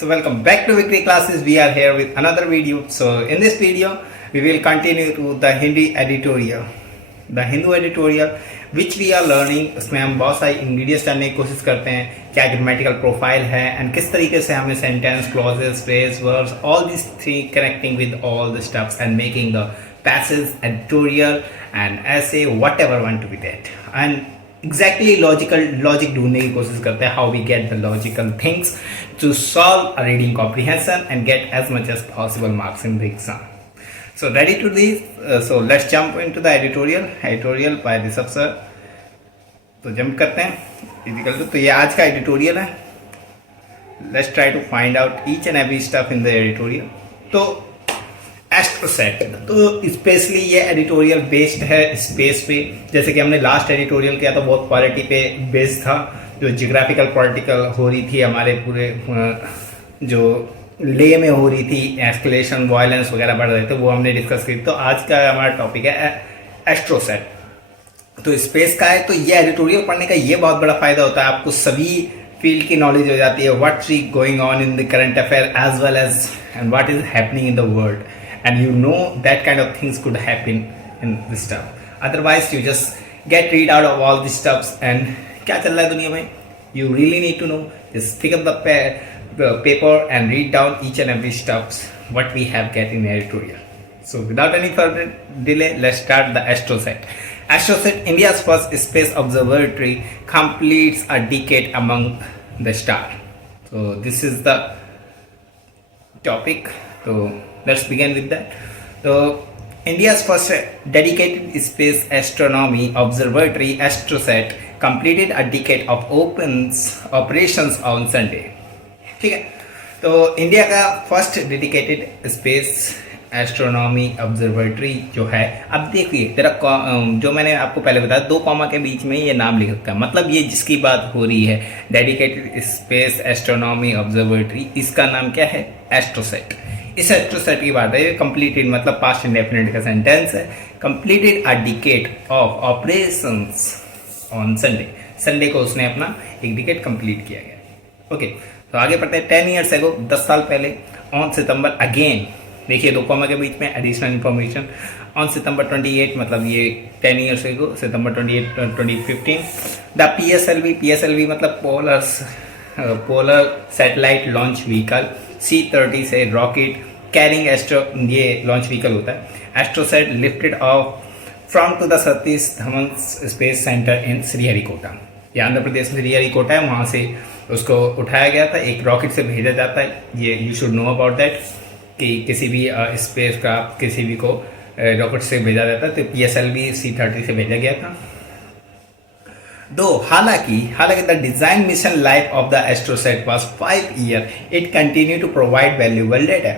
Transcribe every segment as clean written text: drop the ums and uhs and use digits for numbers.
So welcome back to Victory Classes. We are here with another video. So in this video, we will continue to the Hindi editorial. The Hindu editorial which we are learning. इसमें हम बहुत सारी ingredients जानने की कोशिश करते हैं, क्या ग्रामेटिकल प्रोफाइल है एंड किस तरीके से हमें sentence, clauses, phrase, verbs, all this three connecting with all the stuffs and making the passage, editorial and ऐसे whatever want to be that and exactly logic ढूंढने की कोशिश करते हैं, how we get the logical things to solve a reading comprehension and get as much as possible marks in the exam. So ready to this? So let's jump into the editorial by Rishabh sir. तो jump करते हैं. तो ये आज का editorial है. Let's try to find out each and every stuff in the editorial. तो एस्ट्रोसेट, तो स्पेशली ये एडिटोरियल बेस्ड है स्पेस पे. जैसे कि हमने लास्ट एडिटोरियल किया तो बहुत पॉलिटी पे बेस्ड था, जो जियोग्राफिकल पॉलिटिकल हो रही थी हमारे पूरे जो ले में हो रही थी, एस्केलेशन, वायलेंस वगैरह बढ़ रहे थे, वो हमने डिस्कस की. तो आज का हमारा टॉपिक है एस्ट्रोसेट. तो स्पेस का है, तो ये एडिटोरियल पढ़ने का ये बहुत बड़ा फायदा होता है, आपको सभी फील्ड की नॉलेज हो जाती है, what is going on in the current affair as well as and what is happening in the world and you know that kind of things could happen in this stuff. Otherwise you just get read out of all this stuffs and क्या चल रहा है दुनिया में, you really need to know. Just pick up the paper and read down each and every stuffs what we have get in editorial. So without any further delay, let's start the AstroSat. AstroSat, India's first space observatory, completes a decade among the stars. So this is the topic. So let's begin with that. So India's first dedicated space astronomy observatory, AstroSat, completed a decade of operations on Sunday. ठीक है, तो India का first dedicated space astronomy observatory जो है, अब देखिए तेरा जो मैंने आपको पहले बताया 2 कॉमा के बीच में ये नाम लिख रखा है, मतलब ये जिसकी बात हो रही है डेडिकेटेड स्पेस एस्ट्रोनॉमी ऑब्जर्वेटरी, इसका नाम क्या है, एस्ट्रोसेट. इस एस्ट्रोसेट की बात है, ये कंप्लीटेड मतलब पास्ट इंडेफिनिट का सेंटेंस है. Completed a decade of operations on Sunday. Sunday को उसने अपना एक डिकेड कंप्लीट किया गया. ओके, तो आगे पढ़ते हैं. 10 ईयर्स एगो, 10 साल पहले, ऑन सितंबर अगेन, देखिए 2 कॉमा के बीच में एडिशनल इंफॉर्मेशन, ऑन सितंबर 28 मतलब ये 10 ईयर्स एगो, सितंबर 28 2015, द पीएसएलवी मतलब polar satellite launch vehicle C-30 से रॉकेट कैरिंग एस्ट्रो, ये लॉन्च व्हीकल होता है. AstroSat lifted off from to the Satish Dhawan space centre in Sriharikota. ये आंध्र प्रदेश में श्रीहरिकोटा है, वहाँ से उसको उठाया गया था, एक रॉकेट से भेजा जाता है. ये you should know about that कि किसी भी स्पेस का किसी भी को रॉकेट से भेजा जाता है. तो PSLV C-30 से भेजा गया था. दो हालांकि the design mission life of the AstroSat was 5 year, it continue to provide valuable data.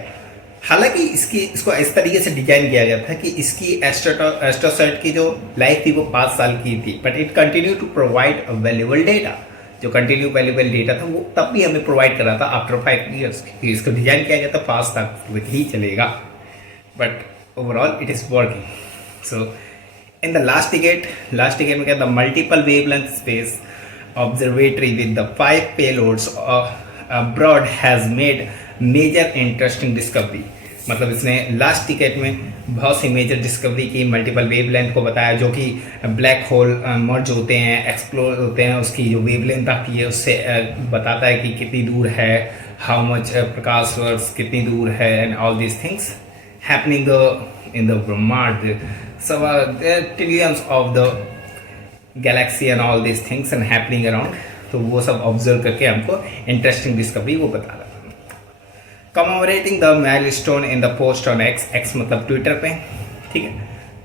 हालांकि इसको इस तरीके से डिजाइन किया गया था कि इसकी एस्ट्रोसेट की जो लाइफ थी वो 5 साल की थी, but it continue to provide valuable data. जो कंटिन्यू वैल्यूएबल डेटा था वो तब भी हमें प्रोवाइड कर रहा था आफ्टर 5 ईयर्स. इसको डिजाइन किया गया था 5 तक ही चलेगा, but overall it is working. So in the last decade में क्या था, multiple wavelength space observatory with the 5 payloads abroad has made major interesting discovery. मतलब इसने लास्ट टिकेट में बहुत सी मेजर डिस्कवरी की. मल्टीपल वेवलेंथ को बताया, जो कि ब्लैक होल मर्ज होते हैं, एक्सप्लोर होते हैं, उसकी जो वेवलेंथ आती है उससे बताता है कि कितनी दूर है, हाउ मच प्रकाश वर्ष कितनी दूर है and all these things happening in the ब्रह्मांड. So there are trillions of the galaxy and all these things and happening around. तो वो सब ऑब्जर्व करके हमको इंटरेस्टिंग डिस्कवरी वो बता रहा था. Commemorating the milestone in the post on X मतलब ट्विटर पे, ठीक है.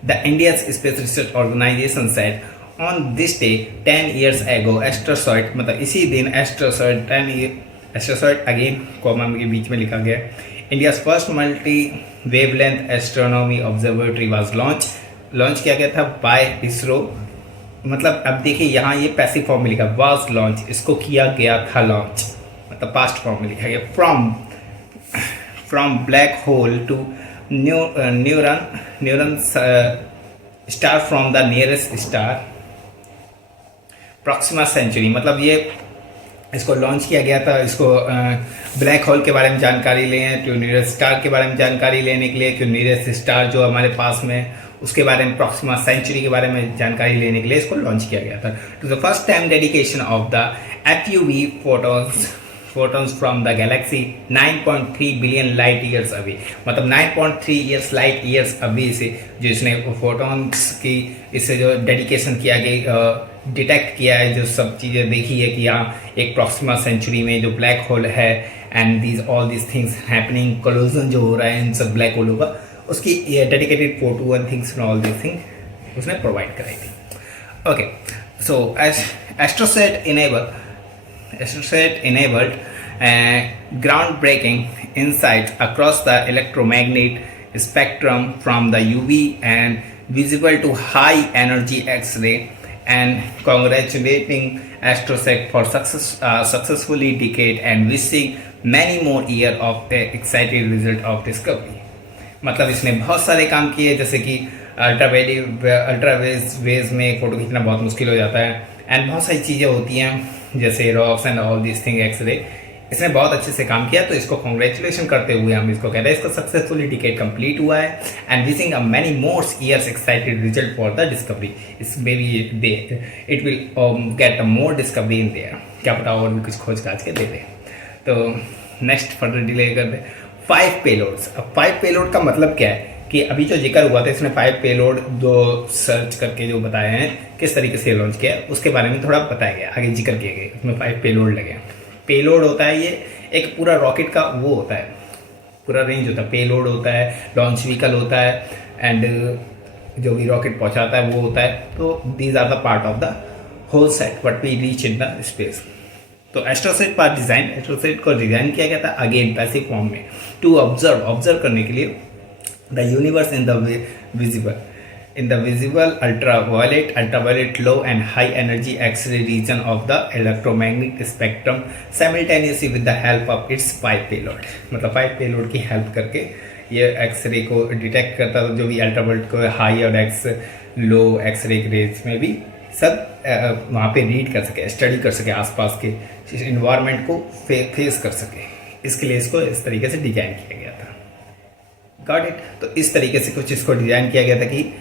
The Indian Space Research Organisation said on this day 10 years ago AstroSat, मतलब इसी दिन एस्ट्रोसॉइट अगेन कॉमा के बीच में लिखा गया. India's first multi wavelength astronomy observatory was launch किया गया था बाय इसरो. मतलब अब देखिए यहाँ ये पैसिव फॉर्म में लिखा वाज लॉन्च, इसको किया गया था लॉन्च, मतलब पास्ट फॉर्म में लिखा गया. From black hole to neutron star from the nearest star Proxima Centauri. मतलब ये इसको लॉन्च किया गया था। इसको ब्लैक होल के बारे में जानकारी लें, टू नियरेस्ट स्टार के बारे में जानकारी लेने के लिए, टू नियरेस्ट स्टार जो हमारे पास में उसके बारे में, प्रॉक्सिमा सेंचुरी के बारे में जानकारी लेने के लिए इसको लॉन्च किया गया था। To the first time dedication of the FUV photons from the galaxy 9.3 billion light years away, मतलब 9.3 ईयर्स लाइट ईयर्स अवे से जो इसने फोटॉन्स की इससे जो डेडिकेशन किया गया, डिटेक्ट किया है, जो सब चीज़ें देखी है कि यहाँ एक प्रॉक्सिमा सेंचुरी में जो ब्लैक होल है and these all these things happening, collision जो हो रहा है इन सब ब्लैक होलों का, उसकी dedicated photo and things and all these things उसने प्रोवाइड कराई थी। Okay, so AstroSat enabled groundbreaking insights across the electromagnetic spectrum from the UV and visible to high energy X-ray, and congratulating AstroSec for successfully decade and wishing many more year of exciting result of discovery। मतलब इसने बहुत सारे काम किए, जैसे कि अल्ट्रावेज में photo खींचना बहुत मुश्किल हो जाता है एंड बहुत सारी चीज़ें होती हैं जैसे rocks and all this thing, x-ray. इसने बहुत अच्छे से काम किया, तो इसको कॉन्ग्रेचुलेशन करते हुए हम इसको कहते हैं इसको सक्सेसफुली टिकट कंप्लीट हुआ है and wishing a many more years excited result for the discovery. इस may be it will get a more discovery in there, क्या पता और भी कुछ खोज काज के दे दे। तो नेक्स्ट फर्दर डिले कर दे 5 पेलोड्स। अब 5 पेलोड का मतलब क्या है कि अभी जो जिक्र हुआ था इसने 5 पेलोड जो सर्च करके जो बताए हैं किस तरीके से लॉन्च किया, उसके बारे में थोड़ा बताया गया, आगे जिक्र किए गए। उसमें 5 पेलोड लगे। पेलोड होता है ये एक पूरा रॉकेट का वो होता है, पूरा रेंज होता है। पेलोड होता है, लॉन्च व्हीकल होता है एंड जो भी रॉकेट पहुंचाता है वो होता है। तो these are the part of the whole set what we reach in the space. तो एस्ट्रोसेट पर डिजाइन, एस्ट्रोसेट को डिजाइन किया गया था अगेन पैसिव फॉर्म में, टू ऑब्जर्व करने के लिए the universe in the visible ultraviolet low and high energy X-ray region of the electromagnetic spectrum simultaneously with the help of its 5 payload। मतलब 5 payload की हेल्प करके ये एक्सरे को detect करता था, जो भी अल्ट्रावायलेट को हाई और लो एक्सरे रेज में भी सब वहाँ पे रीड कर सके, स्टडी कर सके, आसपास के इन्वायरमेंट को फेस कर सके। इसके लिए इसको इस तरीके से डिजाइन किया गया था। Got it. तो इस तरीके से कुछ इसको डिजाइन किया गया था कि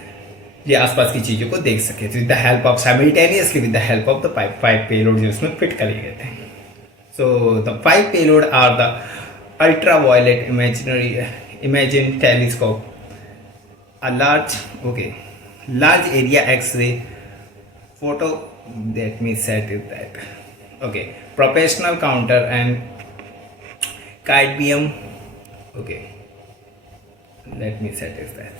ये आसपास की चीज़ों को देख सके, with the help of simultaneously with the help of the 5 payload जो इसमें फिट करे गए थे। So the 5 payload are the ultraviolet imaging telescope, a large area x-ray photo, let me set it that, okay, propulsional counter and cadmium, okay, let me set it that,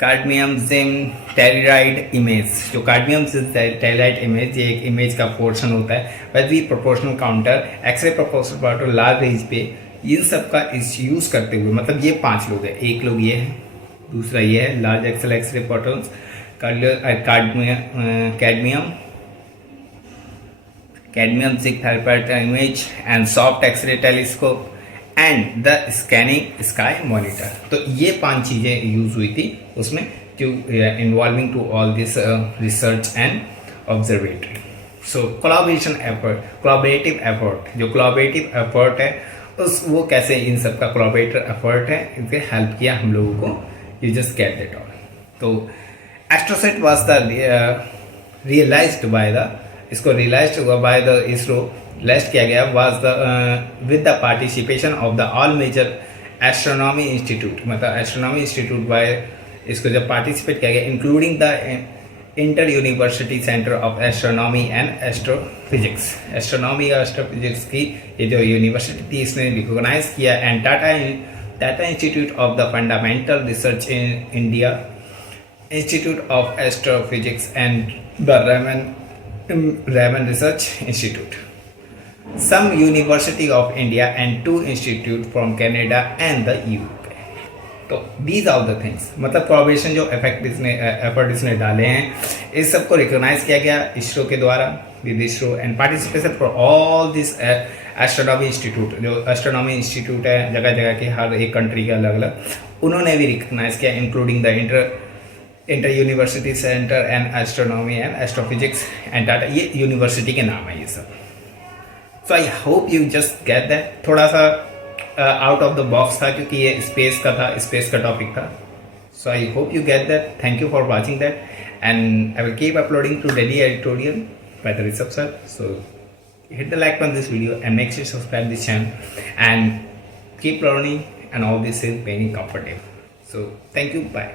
cadmium zinc telluride image। जो cadmium zinc telluride image ये एक image का portion होता है, वैसे भी proportional counter, x-ray proportional counter, large range पे इन सब का इस यूज़ करते हुए, मतलब ये 5 लोग हैं, एक लोग ये है, दूसरा ये है लार्ज एक्सेल x-ray protons, cadmium zinc telluride image and soft X-ray telescope and the scanning sky monitor। तो ये 5 चीज़ें यूज हुई थी उसमें, जो involving to all this research and observatory. So collaborative effort, जो कोलैबोरेटिव एफर्ट है उस वो कैसे इन सब का कोलैबोरेटिव एफर्ट है, इनके हेल्प किया हम लोगों को, you just get that all. तो AstroSat was the realised by the, इसको रियलाइज हुआ बाय द इसरो, लॉन्च किया गया was the with the participation of the all major astronomy institute, मतलब एस्ट्रोनॉमी इंस्टीट्यूट बाय इसको जब पार्टिसिपेट किया गया, including the inter university centre of astronomy and astrophysics. Astronomy और एस्ट्रोफिजिक्स की ये जो यूनिवर्सिटी थी इसने रिकॉग्नाइज किया, and Tata institute of the fundamental research in India, institute of astrophysics and the Raman Research Institute, some University of India and 2 institute from Canada and the UK। तो these are the things, मतलब collaboration जो effort इसने डाले हैं इस सबको recognise किया गया इसरो के द्वारा, with ISRO and participation for all this astronomy institute. जो एस्ट्रोनॉमी इंस्टीट्यूट है जगह जगह के, हर एक कंट्री के अलग अलग, उन्होंने भी रिकॉग्नाइज किया, including the inter university centre and astronomy and astrophysics and Tata, ये यूनिवर्सिटी के नाम है ये सब। So I hope you just get that. थोड़ा सा आउट ऑफ द बॉक्स था क्योंकि ये स्पेस का था, स्पेस का टॉपिक था. So I hope you get that. Thank you for watching that, and I will keep uploading to Delhi editorial by the Rishabh sir. So hit the like on this video and make sure to subscribe this channel and keep learning, and all this is very comfortable. So thank you. Bye.